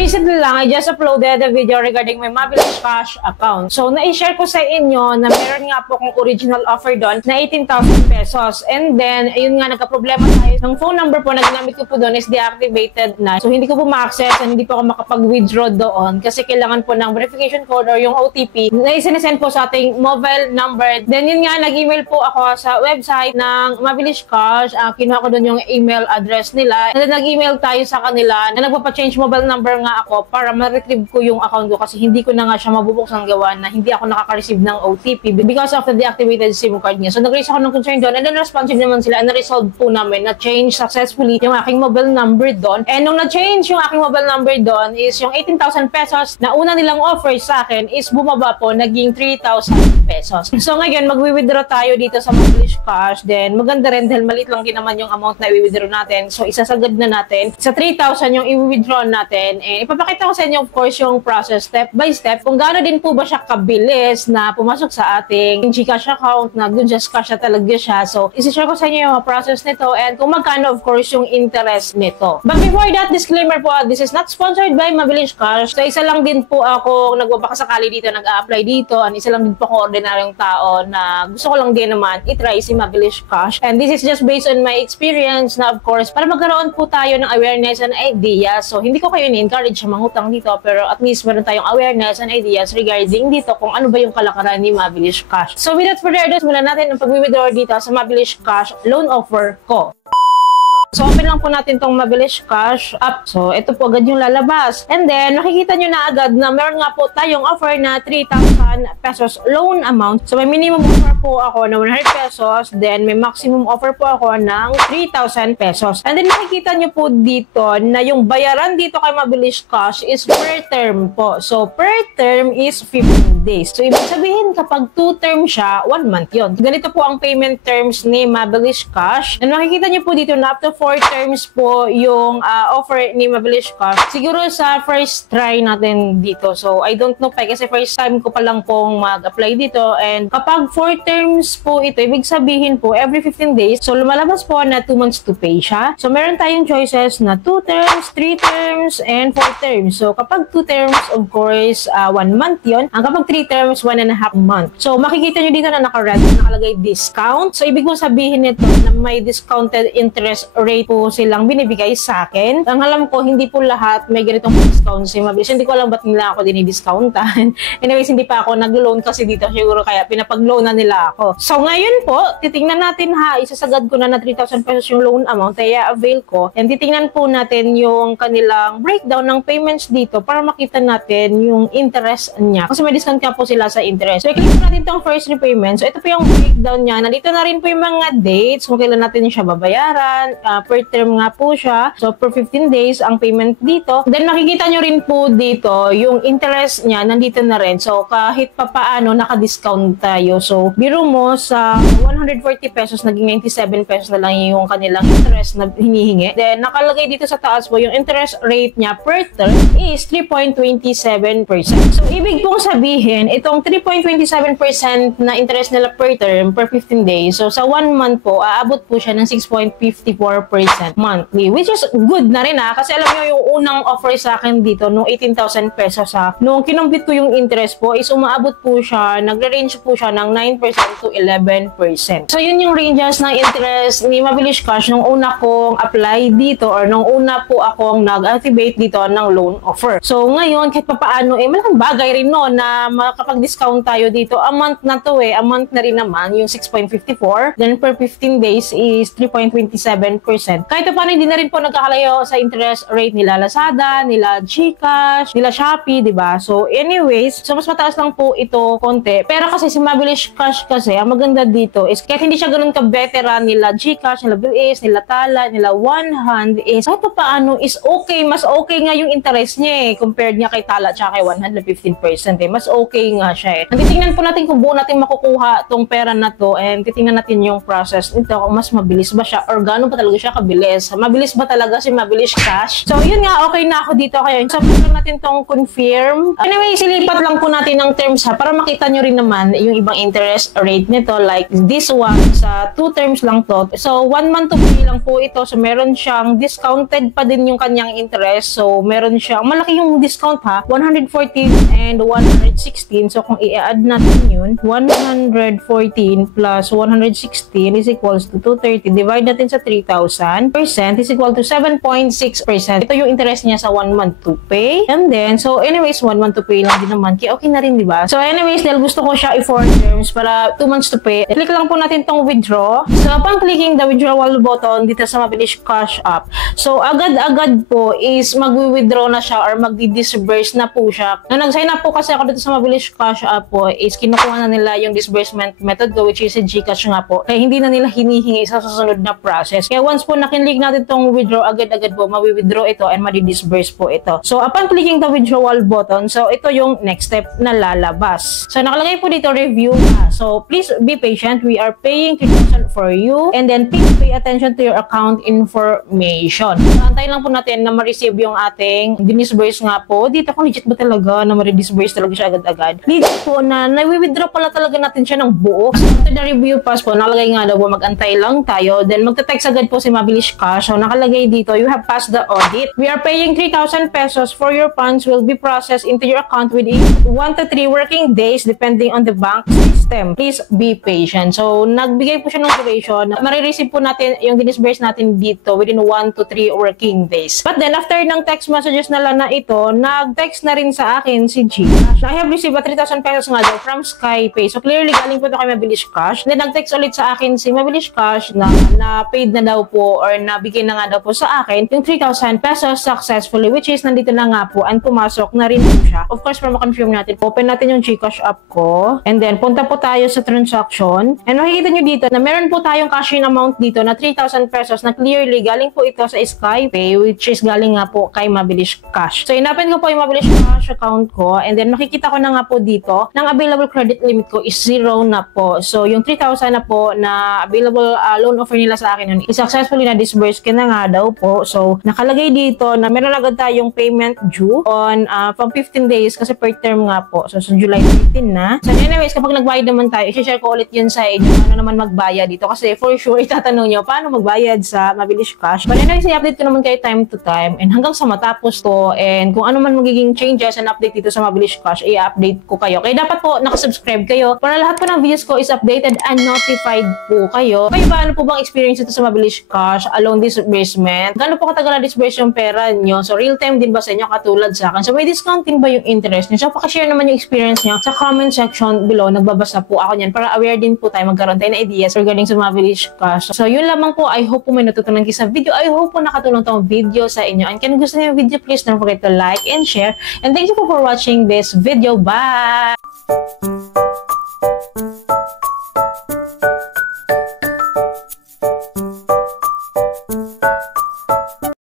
recently lang, I just uploaded a video regarding my Mabilis Cash account. So, na-share ko sa inyo na meron nga po akong original offer doon na 18,000 pesos. And then, ayun nga, nagka-problema tayo. Ng phone number po na ginamit ko po doon is deactivated na. So, hindi ko po ma-access and hindi po ako makapag-withdraw doon kasi kailangan po ng verification code or yung OTP na isinesend po sa ating mobile number. Then, yun nga, nag-email po ako sa website ng Mabilis Cash. Kinuha ko doon yung email address nila. And then, nag-email tayo sa kanila na nagpapa-change mobile number nga ako para ma-retrieve ko yung account ko kasi hindi ko na nga siya mabubuksan gawa na hindi ako nakaka-receive ng OTP because of the deactivated SIM card niya. So, nag-raise ako ng concern doon and then responsive naman sila and na-resolve po namin na change successfully yung aking mobile number doon. And nung na-change yung aking mobile number doon is yung 18,000 pesos na una nilang offer sa akin is bumaba po, naging 3,000 pesos. So, ngayon, magwi-withdraw tayo dito sa Mabilis Cash. Then, maganda rin dahil maliit lang din naman yung amount na i-withdraw natin. So, isasagad na natin. Sa 3,000 yung i-withdraw natin. And ipapakita ko sa inyo, of course, yung process step by step. Kung gaano din po ba siya kabilis na pumasok sa ating GCash account na good just cash na talaga siya. So, isi-share ko sa inyo yung process nito and kung magkano, of course, yung interest nito. But before that, disclaimer po, this is not sponsored by Mabilis Cash. So, isa lang din po ako nagbabakasakali dito, nag-a-apply dito. And isa lang din po ako ordinaryong tao na gusto ko lang din naman itry si Mabilis Cash. And this is just based on my experience na, of course, para magkaroon po tayo ng awareness and idea. So, hindi ko kayo ni-encourage sa mangutang dito, pero at least meron tayong awareness and ideas regarding dito kung ano ba yung kalakaran ni Mabilis Cash. So, without further ado, simulan natin ang pag-withdraw dito sa Mabilis Cash loan offer ko. So, open lang po natin tong Mabilis Cash app. So, ito po agad yung lalabas. And then, makikita nyo na agad na meron nga po tayong offer na 3,000 pesos loan amount. So, may minimum offer po ako na 100 pesos. Then, may maximum offer po ako ng 3,000 pesos. And then, makikita nyo po dito na yung bayaran dito kay Mabilis Cash is per term po. So, per term is 15 days. So, ibig sabihin, kapag 2 term siya, 1 month yun. Ganito po ang payment terms ni Mabilis Cash. And makikita nyo po dito na up to 4 terms po yung offer ni Mabilis Cash. Siguro sa first try natin dito. So, I don't know pa kasi first time ko pa lang pong mag-apply dito. And kapag 4 terms po ito, ibig sabihin po every 15 days. So, lumalabas po na 2 months to pay siya. So, meron tayong choices na 2 terms, 3 terms, and 4 terms. So, kapag 2 terms, of course, 1 month yon. Ang kapag 3 terms, 1.5 month. So, makikita nyo dito na naka-red, nakalagay discount. So, ibig kong sabihin nito na may discounted interest rate po silang binibigay sa akin. Ang alam ko, hindi po lahat may ganitong discount si Mabilis. Hindi ko alam ba't nila ako dinidiscountan. Anyways, hindi pa ako nag-loan kasi dito. Siguro kaya pinapag-loan na nila ako. So, ngayon po, titingnan natin ha. Isasagad ko na 3,000 pesos yung loan amount. Kaya avail ko. And titingnan po natin yung kanilang breakdown ng payments dito para makita natin yung interest niya. Kasi may discount ka po sila sa interest. So, i-click po natin itong first repayment. So, ito po yung breakdown niya. Nandito na rin po yung mga dates kung kailan natin siya babayaran. Per term nga po siya. So, per 15 days ang payment dito. Then, makikita nyo rin po dito yung interest niya. Nandito na rin. So, kahit pa paano, naka-discount tayo. So, biro mo sa 140 pesos, naging 97 pesos na lang yung kanilang interest na hinihingi. Then, nakalagay dito sa taas po, yung interest rate niya per term is 3.27%. So, ibig pong sabihin, itong 3.27% na interest nila per term, per 15 days. So, sa 1 month po, aabot po siya ng 6.54% monthly, which is good na rin ha. Kasi alam nyo, yung unang offer sa akin dito, nung 18,000 pesos ha, nung kinumpit ko yung interest po, is umaabot po siya, nagre-range po siya ng 9% to 11%. So, yun yung ranges ng interest ni Mabilis Cash nung una kong apply dito or nung una po akong nag-activate dito ng loan offer. So, ngayon, kahit pa paano, malaking bagay rin no, na makapag-discount tayo dito. A month na to a month na rin naman, yung 6.54. Then, per 15 days is 3.27%. Kahit paano hindi na rin po nagkakalayo sa interest rate nila Lazada, nila GCash, nila Shopee, diba? So, anyways, so mas mataas lang po ito konti. Pero kasi si Mabilis Cash kasi, ang maganda dito is kahit hindi siya ganun ka-veteran nila GCash, nila Bilis, nila Tala, nila One Hand is kahit paano is okay. Mas okay nga yung interest niya compared niya kay Tala at kay One Hand na 15% Mas okay okay nga siya eh. Titingnan po natin kung buo natin makukuha tong pera na to and titingnan natin yung process nito kung mas mabilis ba siya or gano'n pa talaga siya kabilis. Mabilis ba talaga si Mabilis Cash? So yun nga, okay na ako dito kaya support lang natin tong confirm. Anyway, silipat lang po natin ng terms ha para makita nyo rin naman yung ibang interest rate nito like this one sa 2 terms lang to. So 1 month to pay lang po ito. So meron siyang discounted pa din yung kanyang interest. So meron siyang malaki yung discount ha, 114 and 116. So kung i-add natin yun, 114 plus 116 is equals to 230. Divide natin sa 3,000% is equal to 7.6%. Ito yung interest niya sa 1 month to pay. And then, so anyways, 1 month to pay lang din naman. Kaya okay na rin, diba? So anyways, dahil gusto ko siya i-4 terms para 2 months to pay, click lang po natin tong withdraw. So upon clicking the withdrawal button dito sa Mabilis Cash App, so agad-agad po is mag-withdraw na siya or mag-disburse na po siya. Nung nag-sign up po kasi ako dito sa Mabilis Cash App po, is kinukuha na nila yung disbursement method ko, which is a GCash nga po. Kaya hindi na nila hinihingi sa susunod na process. Kaya once po nakinlik natin tong withdraw, agad-agad po mawi-withdraw ito and madi-disburse po ito. So upon clicking the withdrawal button, so ito yung next step na lalabas. So nakalagay po dito review. So please be patient. We are paying 3,000 for you and then please pay attention to your account information. So antayin lang po natin na ma-receive yung ating dinisburse nga po. Dito kung legit ba talaga na ma-disburse talaga siya agad-agad. Legit po na na-withdraw pala talaga natin siya ng buo. So after the review pass po, nakalagay nga daw po mag-antay lang tayo. Then magte-text agad po si Mabilis Cash. So nakalagay dito, you have passed the audit. We are paying 3,000 pesos for your funds will be processed into your account within 1 to 3 working days depending on the bank system. Please be patient. So nagbigay po siya ng duration. Marireceive po natin yung dinisburse natin dito within 1 to 3 working days. But then after ng text messages na lang na ito, nag-text na rin sa akin si GCash. I have received a 3,000 pesos nga daw from SkyPay. So clearly galing po ito kay Mabilis Cash. Then nag-text ulit sa akin si Mabilis Cash na paid na daw po or nabigay na nga daw po sa akin yung 3,000 pesos successfully, which is nandito na nga po and pumasok na rin po siya. Of course, para ma-confirm natin, open natin yung GCash app ko and then punta po tayo sa transaction and makikita nyo dito na meron po tayong cash in amount dito na 3,000 pesos na clearly galing po ito sa SkyPay, which is galing nga po kay Mabilis Cash. So inopen ko po yung Mabilis Cash account ko and then makikita ko na nga po dito ng available credit limit ko is 0 na po. So yung 3,000 na po na available loan offer nila sa akin yun is successfully na disburse ka na nga daw po. So nakalagay dito na meron agad tayong payment due on from 15 days kasi per term nga po. So July 15 na. So anyways, kapag nagbayad naman tayo, i-share ko ulit yun sa inyo paano naman magbayad dito kasi for sure itatanong nyo paano magbayad sa Mabilis Cash. But anyways, i-update ko naman kayo time to time and hanggang sa matapos to and kung ano man magiging changes and update dito sa Mabilis Cash, i-update ko kayo. Kaya dapat po nakasubscribe kayo para lahat po ng videos ko is updated and notified po kayo. Kaya ba ano po bang experience ito sa Mabilis Cash along disbursement? Gano'n po katagal na disburse yung pera nyo? So real time din ba sa inyo katulad sa akin? So may discounting ba yung interest nyo? So pakishare naman yung experience nyo sa comment section below. Nagbabasa po ako niyan para aware din po tayo, magkaroon tayo na ideas regarding sa Mabilis Cash. So yun lamang po. I hope po may natutunan kayo sa video. I hope po nakatulong tong video sa inyo. And kung gusto niyo yung video, please don't forget to like and share. And thank you po for watching this video. Bye!